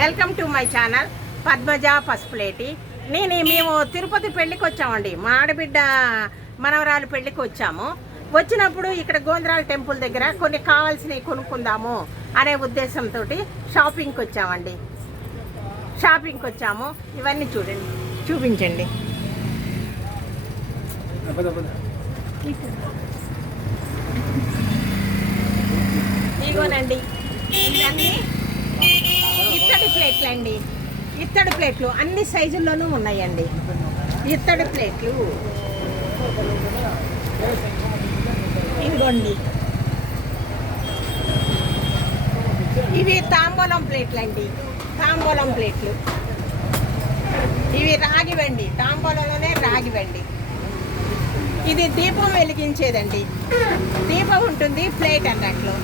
Welcome to my channel Padmaja Pasupuleti. మేము తిరుపతి పెళ్ళికి వచ్చామండి. మా ఆడబిడ్డ మనవరాలు పెళ్ళికి వచ్చాము. వచ్చినప్పుడు ఇక్కడ గోంద్రాల టెంపుల్ దగ్గర కొన్ని కావాల్సినవి కొనుక్కుందాము అనే ఉద్దేశంతో షాపింగ్కి వచ్చామండి. షాపింగ్కి వచ్చాము. ఇవన్నీ చూడండి, చూపించండి. ఇదిగోనండి, ఇవన్నీ ఇత్తడి ప్లేట్లు అండి. ఇత్తడి ప్లేట్లు అన్ని సైజుల్లోనూ ఉన్నాయండి. ఇత్తడి ప్లేట్లు ఇదిగోండి. ఇవి తాంబూలం ప్లేట్లు అండి. తాంబూలం ప్లేట్లు ఇవి రాగివండి. తాంబూలంలోనే రాగివండి. ఇది దీపం వెలిగించేదండి. దీపం ఉంటుంది, ప్లేట్ అన్నట్లు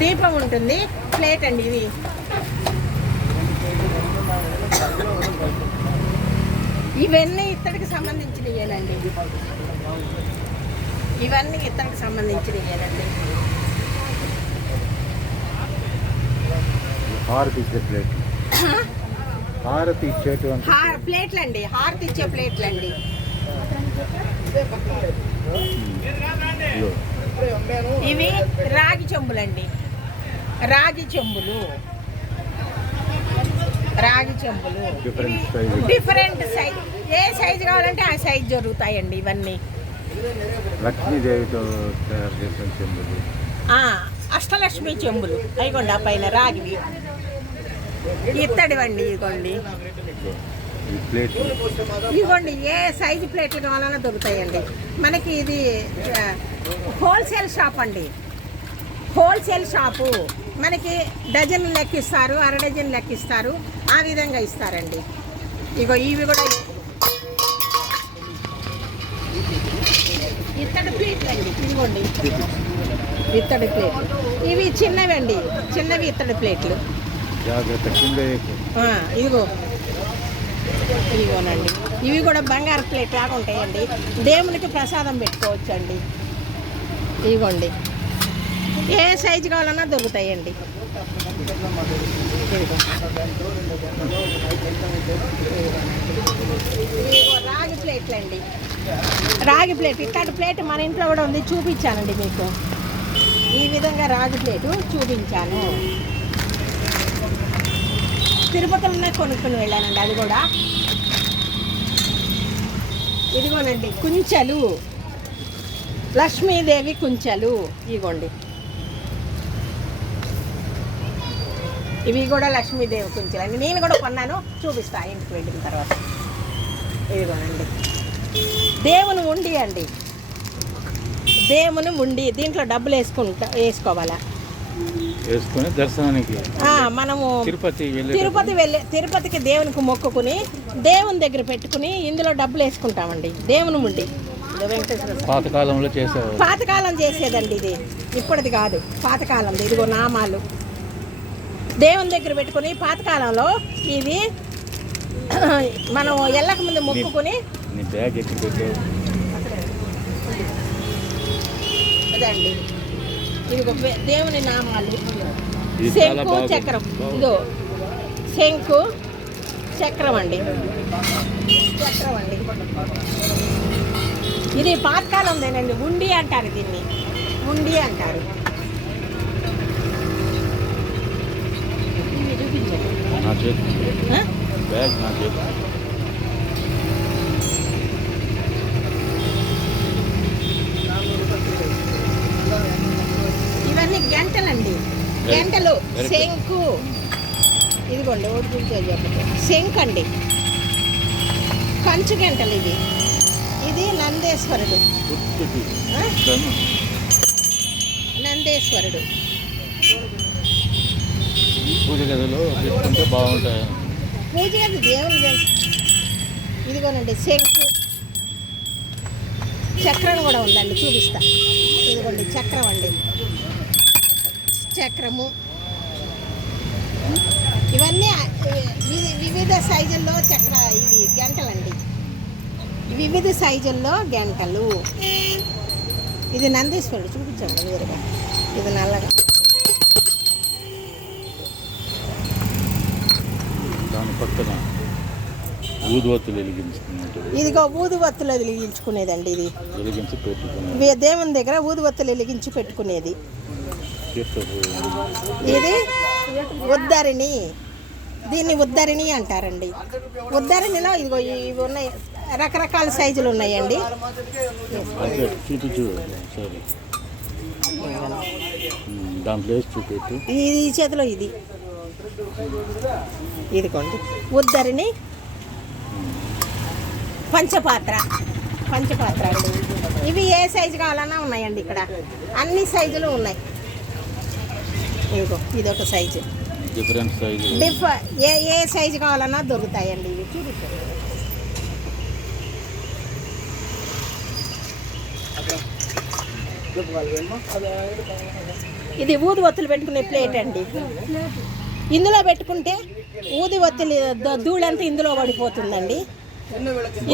దీపం ఉంటుంది, ప్లేట్ అండి. ఇది ఇవన్నీ ఇత్తడికి సంబంధించినవేనండి. ఇవన్నీ ఇత్తడికి సంబంధించినవేనండి. ప్లేట్లు అండి, హారతి ఇచ్చే ప్లేట్లు అండి. ఇవి రాగి చెంబులండి. రాగి చెంబులు డిఫరెంట్ సైజ్, ఏ సైజు కావాలంటే ఆ సైజు జరుగుతాయండి. ఇవన్నీ లక్ష్మీదేవితో తయారు చేసిన చెంబులు, అష్టలక్ష్మి చెంబులు. అయిగోండి, ఆ పైన రాగివి ఇత్తడివండి. ఇదిగోండి, ఇదిగోండి, ఏ సైజు ప్లేట్లు కావాలన్నా దొరుకుతాయండి మనకి. ఇది హోల్సేల్ షాప్ అండి. Wholesale shop. మనకి డజన్ లెక్కిస్తారు, అర డజన్ లెక్కిస్తారు, ఆ విధంగా ఇస్తారండి. ఇగో ఇవి కూడా ఇత్తడి ప్లేట్లు అండి. ఇదిగోండి, ఇత్తడి ప్లేట్లు. ఇవి చిన్నవి అండి, చిన్నవి ఇత్తడి ప్లేట్లు. ఇదిగోనండి, ఇవి కూడా బంగారు ప్లేట్ లాగా ఉంటాయండి. దేవునికి ప్రసాదం పెట్టుకోవచ్చండి. ఇదిగోండి, ఏ సైజు కావాలన్నా దొరుకుతాయండి. రాగి ప్లేట్లు అండి. రాగి ప్లేట్, ఇట్లాంటి ప్లేట్ మన ఇంట్లో కూడా ఉంది, చూపించానండి మీకు. ఈ విధంగా రాగి ప్లేటు చూపించాను. తిరుపతిలోనే కొనుక్కొని వెళ్ళానండి. అది కూడా ఇదిగోనండి, కుంచెలు, లక్ష్మీదేవి కుంచెలు. ఇదిగోండి, ఇవి కూడా లక్ష్మీదేవి కుంచెలు అండి. నేను కూడా కొన్నాను, చూపిస్తా ఇంటికి వెళ్ళిన తర్వాత. ఇదిగోనండి, దేవుని ఉండి అండి. దేవుని ఉండి, దీంట్లో డబ్బులు వేసుకోవాలా, వేసుకొని దర్శనానికి మనము తిరుపతికి దేవునికి మొక్కుకుని దేవుని దగ్గర పెట్టుకుని ఇందులో డబ్బులు వేసుకుంటామండి. దేవుని ఉండి పాతకాలంలో పాతకాలం చేసేదండి. ఇది ఇప్పటిది కాదు, పాతకాలం. ఇదిగో నామాలు దేవుని దగ్గర పెట్టుకుని పాతకాలంలో ఇవి మనం ఎల్లక ముందు మొక్కుకుని అదండి. ఇదిగో దేవుని నామాలు, శంకు చక్రం. ఇదో శంకు చక్రం అండి, చక్రం అండి. ఇది పాతకాలందేనండి. ఉండి అంటారు దీన్ని, ఉండి అంటారు. ఇవన్నీ గంటలండి, గంటలు. శంకు, ఇదిగోండి, ఓడి గురించి చెప్పండి. శంకు అండి, కంచు గంటలు. ఇది నందేశ్వరుడు. నందేశ్వరుడు పూజ గదిలో పెట్టుకుంటే బాగుంటాయి. పూజ గది దేవుని. ఇదిగోనండి, శంకు చక్రం కూడా ఉందండి, చూపిస్తా. ఇదిగోండి, చక్రం అండి, చక్రము. ఇవన్నీ వివిధ సైజుల్లో ఇవి గంటలండి. వివిధ సైజుల్లో గంటలు. ఇది నందీశ్వరుడు, చూపించండి వేరుగా. ఇది నల్లగా పక్కన ఊదువత్తులు వెలిగించుకున్నట్టు ఇదిగో ఊదువత్తులు వెలిగించుకునేదండి. ఇది వెలిగించి పెట్టుకున్నాను. దేవుని దగ్గర ఊదువత్తులు వెలిగించి పెట్టుకునేది. ఇది ఉద్దరిణి, దీన్ని ఉద్దరిణి అంటారండి. ఉద్దరిణిలో ఇదిగో ఇవి ఉన్నాయి, రకరకాల సైజులు ఉన్నాయండి. చూపించు సరే, దాంట్లో వేసి చూపెట్టు. ఈ చేతిలో ఇది ఇదిగోండి ఉద్దరిణి. పంచపాత్ర అండి. ఇవి ఏ సైజు కావాలన్నా ఉన్నాయండి. ఇక్కడ అన్ని సైజులు ఉన్నాయి. ఇదిగో ఇదొక సైజు, డిఫరెంట్ సైజు. ఏ సైజు కావాలన్నా దొరుకుతాయండి. ఇవి చూపించండి. ఇది ఊదివత్తులు పెట్టుకునే ప్లేట్ అండి. ఇందులో పెట్టుకుంటే ఊదివత్తులు ధూళంతా ఇందులో పడిపోతుందండి.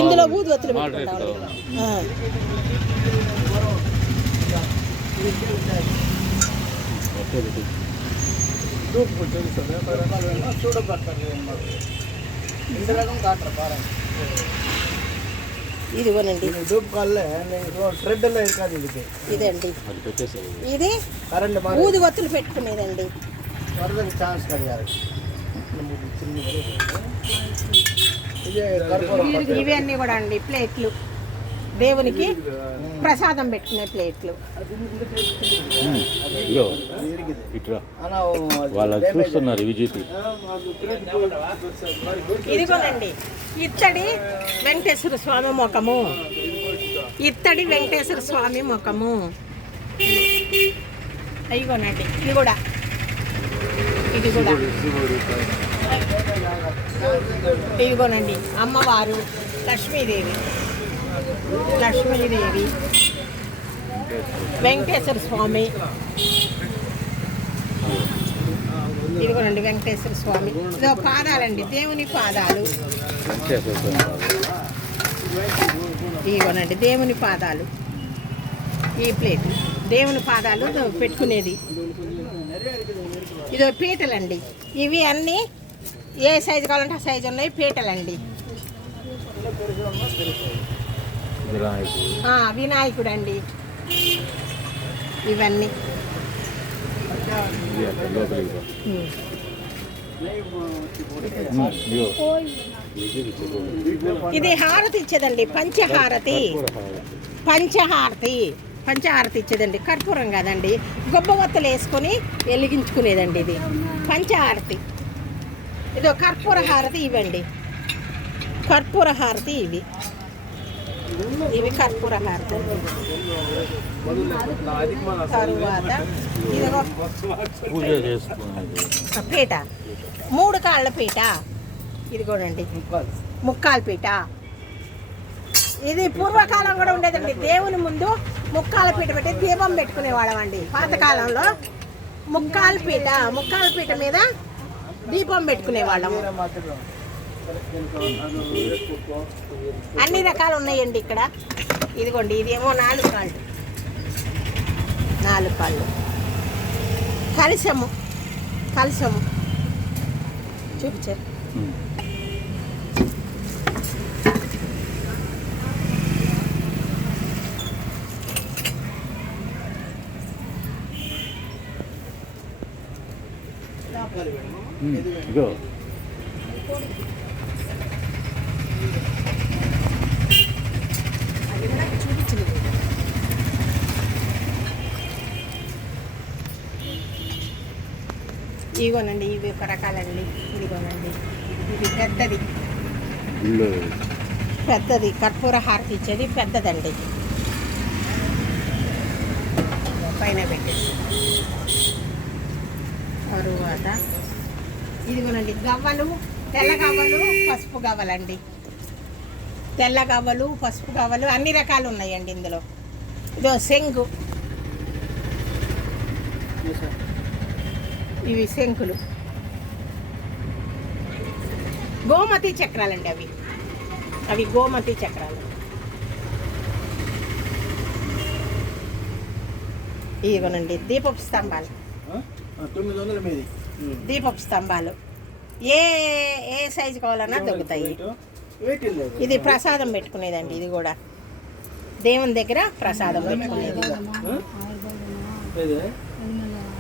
ఇందులో ఊదివత్తులు పెట్టుకుంటాం. ఇదిగోనండి, ఇదండి ఇది ఊదివత్తులు పెట్టుకునేదండి. ఇవి అన్నీ కూడా అండి ప్లేట్లు, దేవునికి ప్రసాదం పెట్టుకునే ప్లేట్లు. చూస్తున్నారు విజిటి. ఇదిగోనండి ఇత్తడి వెంకటేశ్వర స్వామి ముఖము, ఇత్తడి వెంకటేశ్వర స్వామి ముఖము. ఇదిగోనండి ఇది కూడా ఇదిగోనండి అమ్మవారు లక్ష్మీదేవి, వెంకటేశ్వర స్వామి. ఇదిగోనండి వెంకటేశ్వర స్వామి. ఇదో పాదాలండి, దేవుని పాదాలు. ఇదిగోనండి దేవుని పాదాలు. ఈ ప్లేట్ దేవుని పాదాలు పెట్టుకునేది. ఇదో పీటలండి. ఇవి అన్నీ ఏ సైజు కావాలంటే ఆ సైజు ఉన్నాయి పీటలండి. వినాయకుడు అండి. ఇవన్నీ ఇది హారతి ఇచ్చేదండి, పంచహారతి ఇచ్చేదండి. కర్పూరం కాదండి, గొబ్బవత్తలు వేసుకొని వెలిగించుకునేదండి. ఇది పంచహారతి. ఇదో కర్పూర హారతి. ఇవండి కర్పూర హారతి. ఇవి కర్పూర హారతి. తరువాత ఇదిగో పీట, 3 కాళ్ళ పీట. ఇదిగోనండి ముక్కాల పీట. ఇది పూర్వకాలం కూడా ఉండేదండి. దేవుని ముందు ముక్కాల పీట పెట్టి దీపం పెట్టుకునేవాళ్ళం అండి. పాతకాలంలో ముక్కాల పీట మీద దీపం పెట్టుకునేవాళ్ళము. అన్ని రకాలు ఉన్నాయండి ఇక్కడ. ఇదిగోండి ఇదేమో 4 కాళ్ళు. కలశము చూపించారు. ఇదిగోనండి ఇవి ఒక రకాలండి. ఇదిగోనండి ఇది పెద్దది కర్పూర హారతి ఇచ్చేది పెద్దదండి. పైన పెట్టేది. తరువాత ఇదిగోనండి గవ్వలు, తెల్ల గవ్వలు, పసుపు గవ్వలండి. తెల్ల గవ్వలు, పసుపు గవ్వలు అన్ని రకాలు ఉన్నాయండి ఇందులో. ఇదో శంకు. ఇవి శంకులు. గోమతి చక్రాలండి. అవి గోమతి చక్రాలు. ఇదిగోనండి దీపపు స్తంభాలు. ఏ ఏ సైజు కావాలన్నా దొరుకుతాయి. వెయిట్ లేదు. ఇది ప్రసాదం పెట్టుకునేదండి. ఇది కూడా దేవుని దగ్గర ప్రసాదం పెట్టుకునేది. ఇదే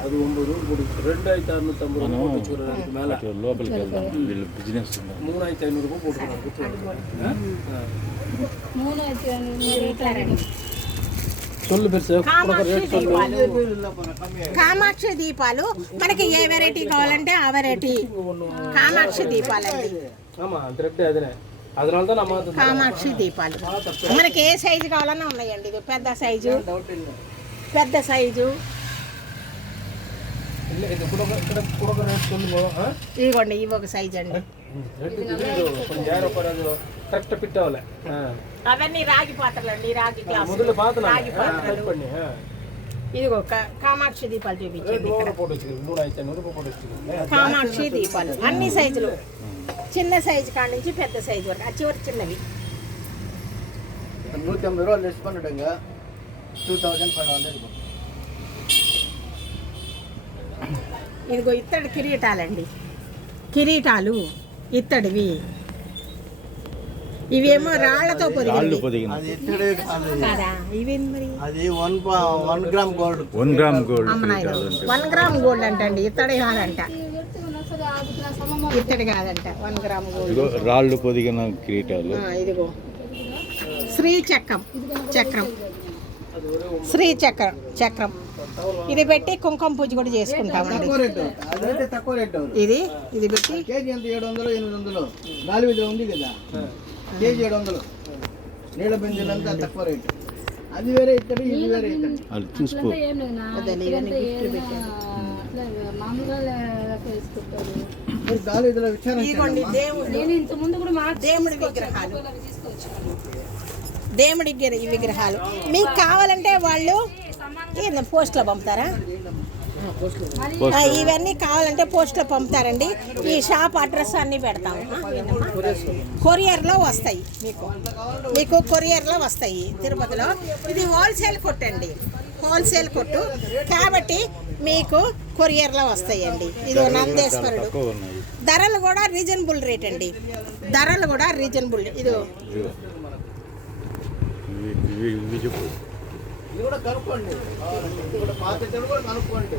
అది 9 2 అయితే 690 మనం రూపాయలు చూడడానికి మేల అటు లోపలికి వెళ్దాం. వీళ్ళు బిజినెస్ ఉన్నారు. 3 అయితే 500 రూపాయలు పోట్టుకోవడానికి చొల్లు పెరుసు కామాక్షి దీపాలు మనకి ఏ వెరైటీ కావాలంటే ఆ వెరైటీ కామాక్షి దీపాలండి. కామాక్షి దీపాలు మనకి ఏ సైజు కావాలన్నా ఉన్నాయండి. ఇది పెద్ద సైజు, పెద్ద సైజు. ఇదిగోండి, ఇవి ఒక సైజు అండి. కరెక్ట్ పెట్టాలి. అవన్నీ రాగి పాత్రలు అండి, రాగి గ్లాసులు, రాగి పాత్రలు. ఇదిగో కామాక్షి దీపాలు చూపించండి. కామాక్షి దీపాలు అన్ని సైజులు, చిన్న సైజు కాడ నుంచి పెద్ద సైజు వరకు. ఆ చివరి చిన్నవి 180 రూపాయలు డిస్కౌంట్ 2500. ఇదిగో ఇత్తడి కిరీటాలండి, కిరీటాలు ఇత్తడివి. ఇవేమో రాళ్లతో పొదిగినవి అది ఇత్తడే కాదు. కదా ఇవేంది మరి? అది 1 gram gold. 1 gram gold. 1 gram gold అంటండి, ఇత్తడి కాదంట. ఇత్తడి కాదంట, 1 గ్రామ్ గోల్డ్. రాళ్ళు పొదిగిన కిరీటాలు. ఇదిగో శ్రీ చక్రం, చక్రం, శ్రీ చక్రం, చక్రం. ఇది పెట్టి కుంకుమ పూజ కూడా చేసుకుంటామండి. తక్కువ రేటు, అదైతే తక్కువ రేటు. ఇది ఇది పెట్టి కేజీ ఎంత 700 800. గాలివిధ ఉంది కదా, కేజీ 700. నీళ్ళ బిందెలంతా తక్కువ రేటు. అది వేరే ఇత్తడి, ఇది వేరే ఇత్తడి. అది చూసుకో. గాలివిధలో విచారణ ఇదిగోండి దేవుడి విగ్రహాలు, దేవుడి విగ్రహాలు. మీకు కావాలంటే వాళ్ళు పోస్ట్లో పంపుతారా? ఇవన్నీ కావాలంటే పోస్ట్లో పంపుతారండి. ఈ షాప్ అడ్రస్ అన్నీ పెడతాము. కొరియర్లో వస్తాయి, మీకు కొరియర్లో వస్తాయి తిరుపతిలో. ఇది హోల్సేల్ కొట్టండి, హోల్సేల్ కొట్టు కాబట్టి మీకు కొరియర్లో వస్తాయండి. ఇది నందేశ్వరుడు. ధరలు కూడా రీజనబుల్ రేట్ అండి, ధరలు కూడా రీజనబుల్. ఇది కూడా కనుక్కోండి, పాత కూడా కనుక్కోండి.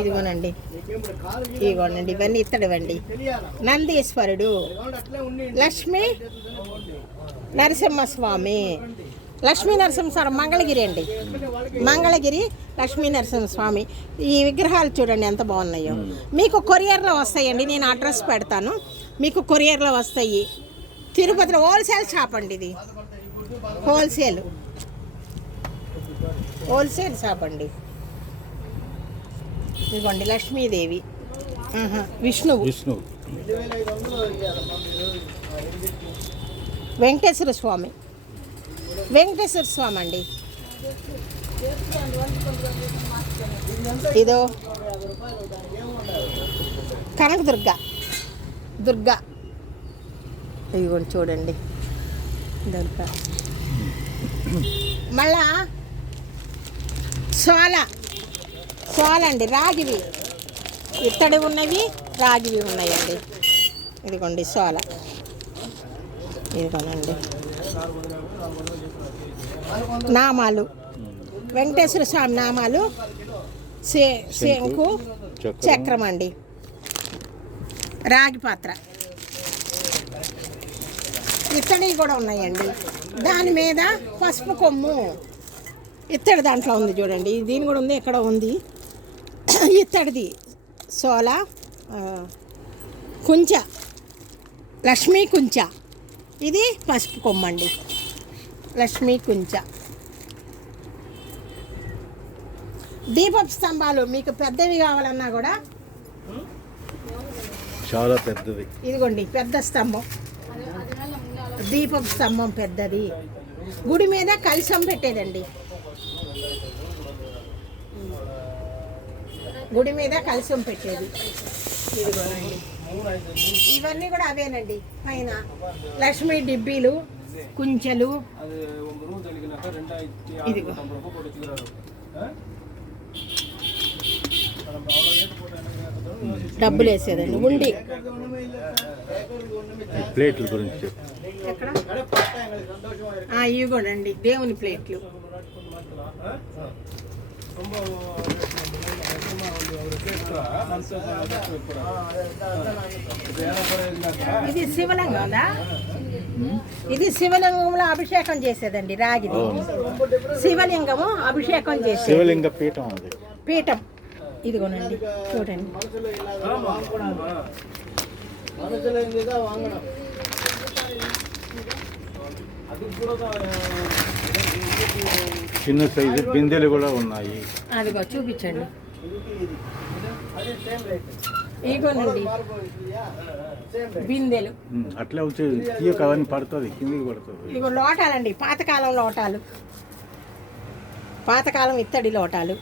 ఇదిగోనండి, ఇదిగోనండి, ఇవన్నీ ఇత్తడివండి. నందీశ్వరుడు, లక్ష్మీ నరసింహస్వామి, లక్ష్మీ నరసింహస్వామి మంగళగిరి అండి, మంగళగిరి లక్ష్మీ నరసింహస్వామి. ఈ విగ్రహాలు చూడండి ఎంత బాగున్నాయో. మీకు కొరియర్లో వస్తాయండి, నేను అడ్రస్ పెడతాను, మీకు కొరియర్లో వస్తాయి. తిరుపతిలో హోల్సేల్ షాప్ అండి, ఇది హోల్సేల్ షాప్ అండి. ఇదిగోండి లక్ష్మీదేవి, విష్ణువు, వెంకటేశ్వర స్వామి, వెంకటేశ్వర స్వామి అండి. ఇదో కనకదుర్గ, దుర్గా. ఇదిగోండి చూడండి దుర్గా. మళ్ళా సోల అండి, రాగివి. ఇత్తడి ఉన్నవి, రాగివి ఉన్నాయండి. ఇదిగోండి సోల, ఇదిగోనండి నామాలు, వెంకటేశ్వర స్వామి నామాలు, శంకు చక్రం అండి, రాగి పాత్ర. ఇత్తడి కూడా ఉన్నాయండి. దాని మీద పసుపు కొమ్ము ఇత్తడి దాంట్లో ఉంది చూడండి. దీని కూడా ఉంది, ఎక్కడ ఉంది ఇత్తడిది. సోల కుంచ, లక్ష్మీ కుంచ. ఇది పసుపు కొమ్మండి, లక్ష్మీ కుంచ. దీపపు స్తంభాలు మీకు పెద్దవి కావాలన్నా కూడా చాలా పెద్దది. ఇదిగోండి పెద్ద స్తంభం, దీపపు స్తంభం పెద్దది. గుడి మీద కలశం పెట్టేదండి, గుడి మీద కలశం పెట్టేది. ఇదిగోనండి ఇవన్నీ కూడా అవేనండి. పైన లక్ష్మీ డిబ్బీలు, కుంచెలు. ఇదిగో డబ్బులు వేసేదండి ఉండి. ఈ ప్లేట్ల గురించి చెప్పు. ఎక్కడ ఇవి కూడా అండి దేవుని ప్లేట్లు. ఇది శివలింగందా? ఇది శివలింగంలో అభిషేకం చేసేదండి, రాగిది. శివలింగము అభిషేకం చేసేది. శివలింగ పీఠం అది. పీఠం ఇదిగోనండి, చూడండి. చిన్న సైజు బిందెలు కూడా ఉన్నాయి. అదిగో చూపించండి. ఇదిగోనండి బిందెలు. అట్లా వచ్చి తీయక అవన్నీ పడుతుంది, కిందికి పడుతుంది. ఇదిగో లోటాలండి, పాతకాలం లోటాలు, పాతకాలం ఇత్తడి లోటాలు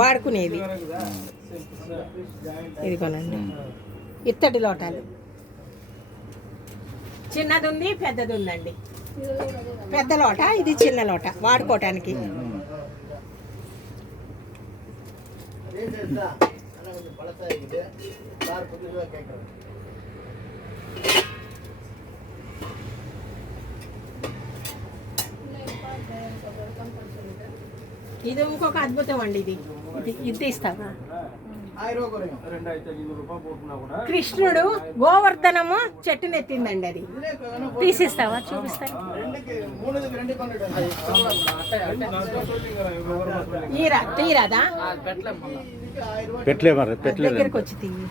వాడుకునేది. ఇదిగోనండి ఇత్తడి లోటాలు. చిన్నది ఉంది, పెద్దది ఉందండి. పెద్ద లోట, ఇది చిన్న లోట వాడుకోవటానికి. ఇది ఇంకొక అద్భుతం అండి. ఇది ఇస్తావా? కృష్ణుడు గోవర్ధనము చెట్టునెత్తిందండి, అది తీసిస్తావా? చూపిస్తాను. తీరాదా? పెట్టలే మరి, పెట్టలేదు. దగ్గరికి వచ్చి తీయి.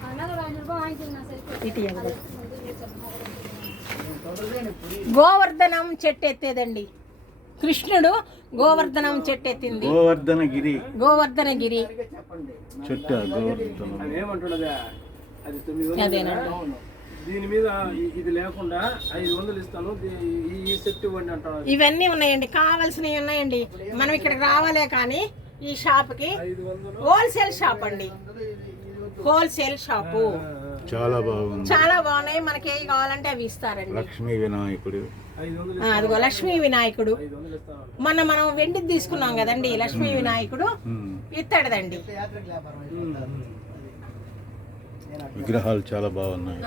గోవర్ధనం చెట్టు ఎత్తేదండి. కృష్ణుడు గోవర్ధనం చెట్టు ఎత్తింది. గోవర్ధనగిరి. గోవర్ధనగిరి చెట్టు అదేనండి. దీని మీద ఇది లేకుండా 500 ఇస్తాను, ఈ సెట్ ఇవ్వండి అంటారు. ఇవన్నీ ఉన్నాయండి, కావాల్సినవి ఉన్నాయండి. మనం ఇక్కడికి రావాలే కానీ ఈ షాప్కి హోల్సేల్ షాప్ అండి, హోల్సేల్ షాపు. చాలా బాగుంది, చాలా బాగున్నాయి. మనకి ఏవి కావాలంటే అవి ఇస్తారండి. లక్ష్మీ వినాయకుడు. అదిగో లక్ష్మీ వినాయకుడు. మనం వెండిది తీసుకున్నాం కదండి, లక్ష్మీ వినాయకుడు ఇత్తడిదండి. విగ్రహాలు చాలా బాగున్నాయి.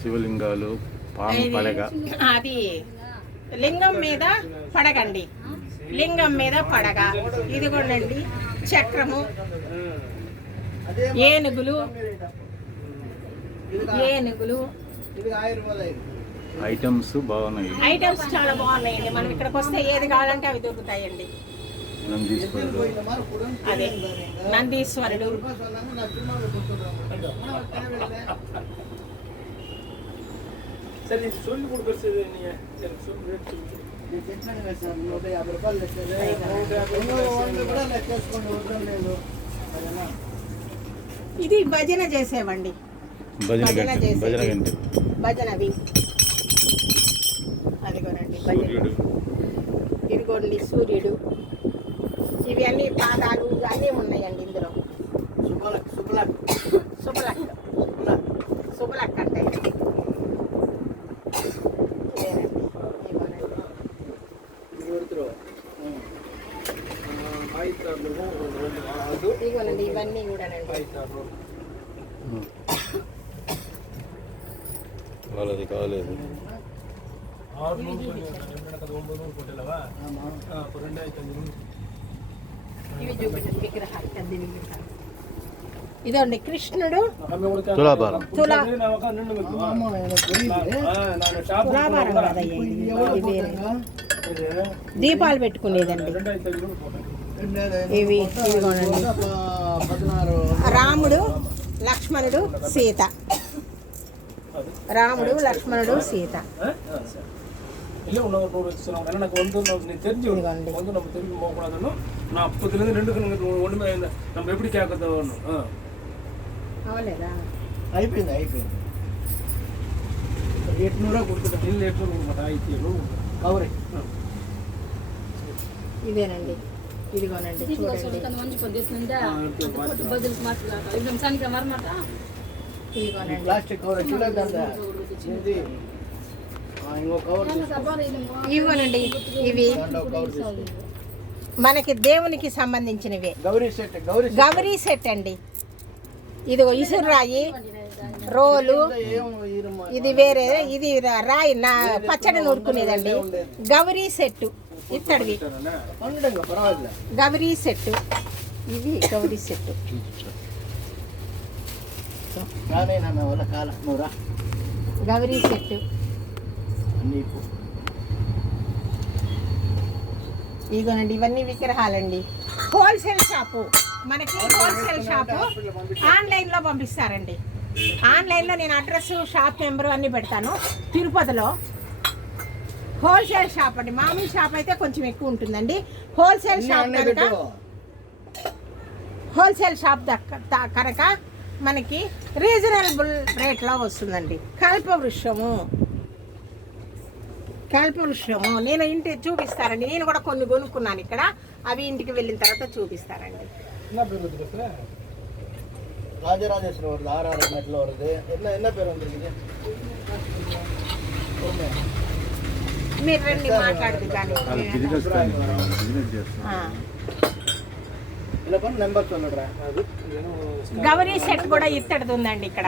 శివలింగాలు, పాము పడగ. అది లింగం మీద పడగండి, లింగం మీద పడగ. ఇదిగోండి చక్రము, ఏనుగులు, ఏనుగులు ఐటమ్స్ బాగున్నాయి. ఐటమ్స్ చాలా బాగున్నాయండి. మనం ఇక్కడికి వస్తే ఏది కావాలంటే అవి దొరుకుతాయండి. నందీశ్వరుడు, అదే నందీశ్వరుడు. సరే సొల్లు కూడా పెరిసేది. ఇది భజన చేసేవండి, భజనవి. అదిగోనండి భజన. ఇదిగోండి సూర్యుడు. ఇవి అన్ని పాదాలు అన్నీ ఉన్నాయండి ఇందులో. శుభలక్ శుభలక్ అంటే ఇదిగోనండి ఇవన్నీ కూడానండి. వాళ్ళది కాలేదు. ఇవి చూపించండి విగ్రహాలు, పెద్ద విగ్రహాలు. ఇదండి కృష్ణుడు తులాభారం. తులాభారం కదయ్యా, ఇది వేరే. దీపాలు పెట్టుకునేదండి ఇవి. ఇదిగోనండి రాముడు, లక్ష్మణుడు, సీత. రాముడు, లక్ష్మణుడు, సీత. అవలేదా? అయిపోయింది. ఇదేనండి. ఇదిగోనండి చూడండి. ప్లాస్టిక్ కవర్ ఇంకో కవర్ ఇవ్వనండి. ఇవి దాంట్లో ఒక కవర్ తీసుకో. మనకి దేవునికి సంబంధించినవే. గౌరీ సెట్ గౌరీ సెట్ అండి. ఇదిగో ఇసురాయి, రోలు, ఇది వేరే, ఇది రాయి నా పచ్చడి నూరుకునేదండి. గౌరీ సెట్టు ఇత్తడివి, పర్వాలేదు. గౌరీ సెట్టు, ఇవి గౌరీ సెట్టు. కానీ నా వల్ల కాల నువ్వు రా గౌరీ సెట్టు నీకు ఇదిగోనండి. ఇవన్నీ విగ్రహాలండి. హోల్సేల్ షాపు మనకి. హోల్సేల్ షాపు ఆన్లైన్లో పంపిస్తారండి. ఆన్లైన్లో నేను అడ్రస్, షాప్ నెంబరు అన్నీ పెడతాను. తిరుపతిలో హోల్సేల్ షాప్ అండి. మామూలు షాప్ అయితే కొంచెం ఎక్కువ ఉంటుందండి. హోల్సేల్ షాప్ కనుక, హోల్సేల్ షాప్ కనుక మనకి రీజనబుల్ రేట్లో వస్తుందండి. కల్పవృక్షము నేను ఇంటి చూపిస్తారండి. నేను కూడా కొన్ని కొనుక్కున్నాను ఇక్కడ. అవి ఇంటికి వెళ్ళిన తర్వాత చూపిస్తారండి. ராஜராஜேஸ்வரர் வருது, ஆர்ஆர் மெட்டில் வருது. என்ன பேர் வந்துருக்குது? మీరు రండి మాట్లాడదు కానీ. వాళ్ళు బిజినెస్ కానీ బిజినెస్ చేస్తారు. ఇలా పని నెంబర్ சொல்லுறேன். గౌరీ సెట్ కూడా ఇత్తడిది ఉందండి ఇక్కడ.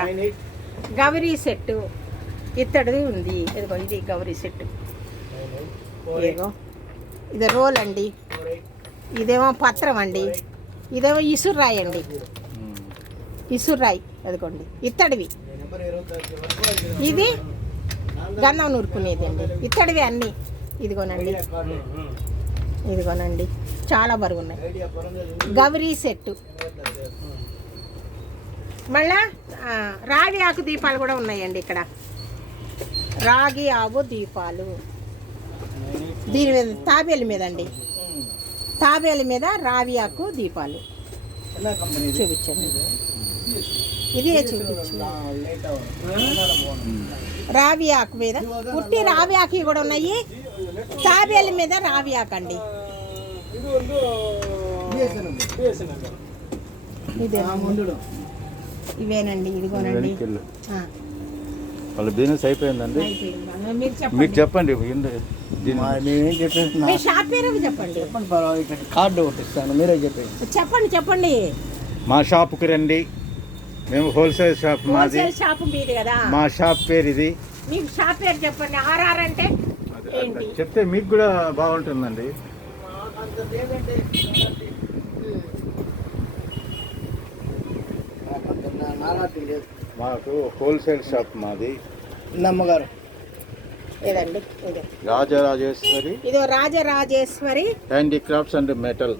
గౌరీ సెట్ ఇత్తడిది ఉంది. ఇదిగో ఇది గౌరీ సెట్. ఇదిగో ఇది రోల్ అండి. ఇదేమో పత్రం అండి. ఇదేమో ఇసురాయి అండి. ఇసురాయి అదిగోండి ఇత్తడివి. ఇది గన్నం నూరుకునేది అండి. ఇత్తడివి అన్నీ. ఇదిగోనండి చాలా బరువు ఉన్నాయి. గౌరీ సెట్టు. మళ్ళా రాగి ఆకు దీపాలు కూడా ఉన్నాయండి ఇక్కడ. రాగి ఆకు దీపాలు దీని మీద తాబేలు మీద అండి. తాబేలు మీద రావి ఆకు దీపాలు చూపించండి. ఇదే చూపించు. రావి ఆకు మీద పుట్టి రావి ఆకు కూడా ఉన్నాయి. తాబేలు మీద రావి ఆకు అండి. ఇదే ఇవేనండి. ఇదిగోనండి. వాళ్ళ బిజినెస్ అయిపోయిందండి. మీరు చెప్పండి. మీ షాప్ పేరు చెప్పండి. కార్డు ఒకటి ఇస్తాను, మీరే చెప్పండి. చెప్పండి. మా షాప్కి రండి. మేము హోల్సేల్ షాప్ మాది. హోల్సేల్ షాప్ మీది కదా. మా షాప్ పేరు ఇది. మీ షాప్ పేరు చెప్పండి. ఆర్ఆర్ అంటే ఏంటి చెప్తే మీకు కూడా బాగుంటుందండి. మాకు హోల్సేల్ షాప్ మాది. నమ్మగారు ఏదండి ఇది రాజరాజేశ్వరి. ఇదో రాజరాజేశ్వరి హ్యాండీక్రాఫ్ట్స్ అండ్ మెటల్.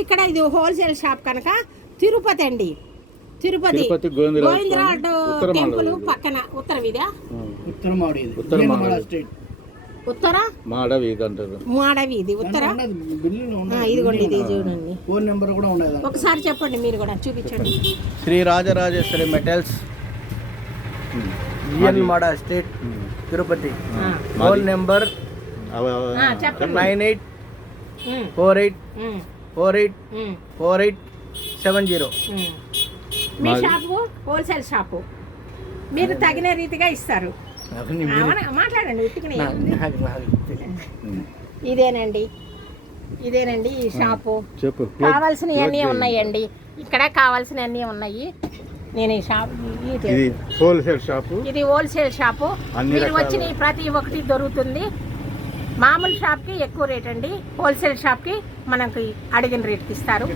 ఇక్కడ ఇది హోల్సేల్ షాప్ కనుక తిరుపతి అండి. తిరుపతి గోవిందరాజు టెంపుల్ పక్కన ఉత్తర వీధా. ఉత్తర మాడవీధి అంటారు. మాడవీధి ఉత్తర. ఇదిగోండి ఇది చూడండి. ఫోన్ నెంబర్ కూడా ఉన్నది. ఒకసారి చెప్పండి మీరు కూడా చూపించండి. Sri Rajarajeshwari metals, GN Mada street, Tirupati. Phone number 9848484870. మీ షాపు హోల్సేల్ షాపు. మీరు తగిన రీతిగా ఇస్తారు. మాట్లాడండి. ఇదేనండి ఈ షాపు. కావాల్సినవన్నీ ఉన్నాయండి ఇక్కడ. కావాల్సినవన్నీ ఉన్నాయి. నేను ఈ షాప్ ఇది హోల్సేల్ షాపు. మీరు వచ్చిన ప్రతి ఒక్కటి దొరుకుతుంది. మామూలు షాప్కి ఎక్కువ రేట్ అండి. హోల్సేల్ షాప్కి మనకి అడిగిన రేట్కి ఇస్తారు.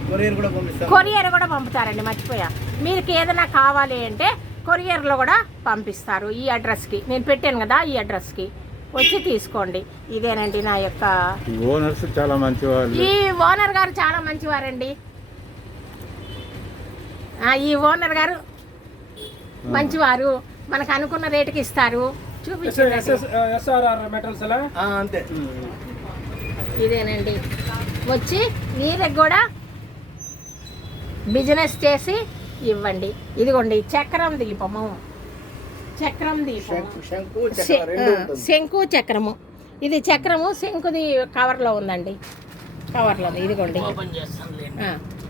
కొరియర్ కూడా పంపుతారండి. మర్చిపోయా. మీకు ఏదైనా కావాలి అంటే కొరియర్లో కూడా పంపిస్తారు. ఈ అడ్రస్కి నేను పెట్టాను కదా, ఈ అడ్రస్కి వచ్చి తీసుకోండి. ఇదేనండి నా యొక్క ఓనర్స్ చాలా మంచివారు. ఈ ఓనర్ గారు చాలా మంచివారండి. ఈ ఓనర్ గారు మంచివారు. మనకు అనుకున్న రేటుకి ఇస్తారు. చూపించండి. అంతే. ఇదేనండి. వచ్చి వీరికి కూడా బిజినెస్ చేసి ఇవ్వండి. ఇదిగోండి చక్రం దీపము. శంకు చక్రము. ఇది చక్రము శంకుది కవర్లో ఉందండి. కవర్లో ఇదిగోండి.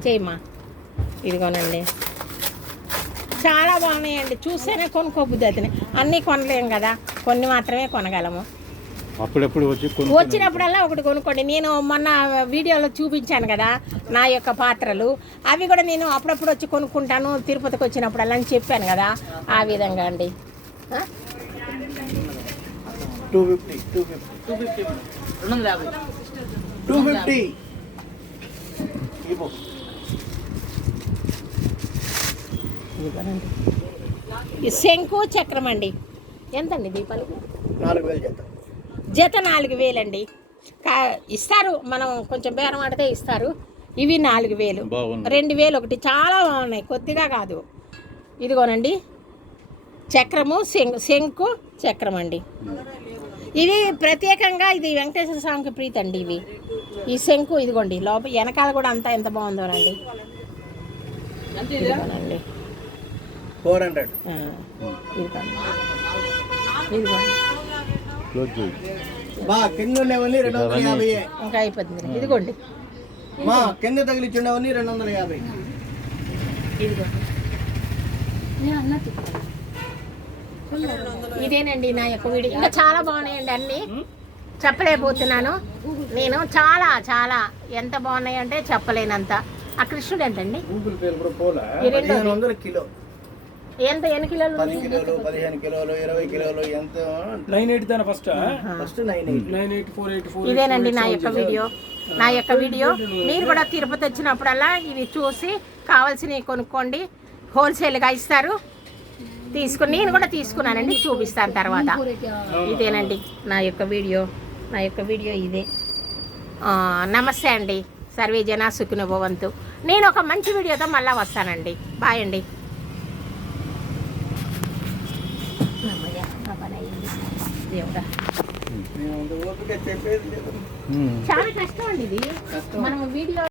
చేయమ్మా. ఇదిగోనండి చాలా బాగున్నాయండి. చూస్తేనే కొనుక్కోబుద్ది అవుతున్నాయి. అన్నీ కొనలేము కదా, కొన్ని మాత్రమే కొనగలము. అప్పుడప్పుడు వచ్చి వచ్చినప్పుడల్లా ఒకటి కొనుక్కోండి. నేను మొన్న వీడియోలో చూపించాను కదా నా యొక్క పాత్రలు, అవి కూడా నేను అప్పుడప్పుడు వచ్చి కొనుక్కుంటాను తిరుపతికి వచ్చినప్పుడల్లా అని చెప్పాను కదా, ఆ విధంగా అండి. 250 ఇవ్వు. ఈ శంకు చక్రం అండి. ఎంతండి దీపాలు? 4000 చేద్దాం. జత 4000 అండి. ఇస్తారు, మనం కొంచెం బేరం ఆడితే ఇస్తారు. ఇవి 4000, 2000 ఒకటి. చాలా బాగున్నాయి, కొద్దిగా కాదు. ఇదిగోనండి చక్రము, శంకు చక్రం అండి. ఇవి ప్రత్యేకంగా ఇది వెంకటేశ్వర స్వామికి ప్రీతి అండి. ఇవి ఈ శంకు ఇదిగోండి, లోపల వెనకాల కూడా అంతా ఎంత బాగుందోనండి. ఇదిగోనండి 400. ఇదిగోండి బా కింద ఉండేవన్నీ 250. ఇంకా అయిపోతుంది. ఇదిగోండి మా కింద తగిలిచ్చుండేవన్నీ 250. ఇదిగోండి ఇదేనండి నా యొక్క వీడియో. ఇంకా చాలా బాగున్నాయండి, అన్నీ చెప్పలేకపోతున్నాను నేను. చాలా చాలా ఎంత బాగున్నాయి అంటే చెప్పలేనంత. ఆ కృష్ణుడు ఎంతండి? గూగుల్ పేలు కూడా పోలే. 1500 కిలో. ఎంత ఎన్ని కిలోలు? 10 కిలోలు, 15 కిలోలు, 20 కిలోలు. ఎంత? 980 దాని ఫస్ట్ 980. ఇదేనండి నా యొక్క వీడియో. నా యొక్క వీడియో మీరు కూడా తిరుపతి వచ్చినప్పుడల్లా ఇవి చూసి కావాల్సినవి కొనుక్కోండి. హోల్సేల్గా ఇస్తారు. తీసుకుని నేను కూడా తీసుకున్నానండి, చూపిస్తాను తర్వాత. ఇదేనండి నా యొక్క వీడియో. నా యొక్క వీడియో ఇదే. నమస్తే అండి. సర్వే జన సుఖినో భవంతు. నేను ఒక మంచి వీడియోతో మళ్ళీ వస్తానండి. బాయ్ అండి. దేవుడా ఓపిక చెప్పేది లేదు. చాలా కష్టం అండి ఇది. మనం వీడియో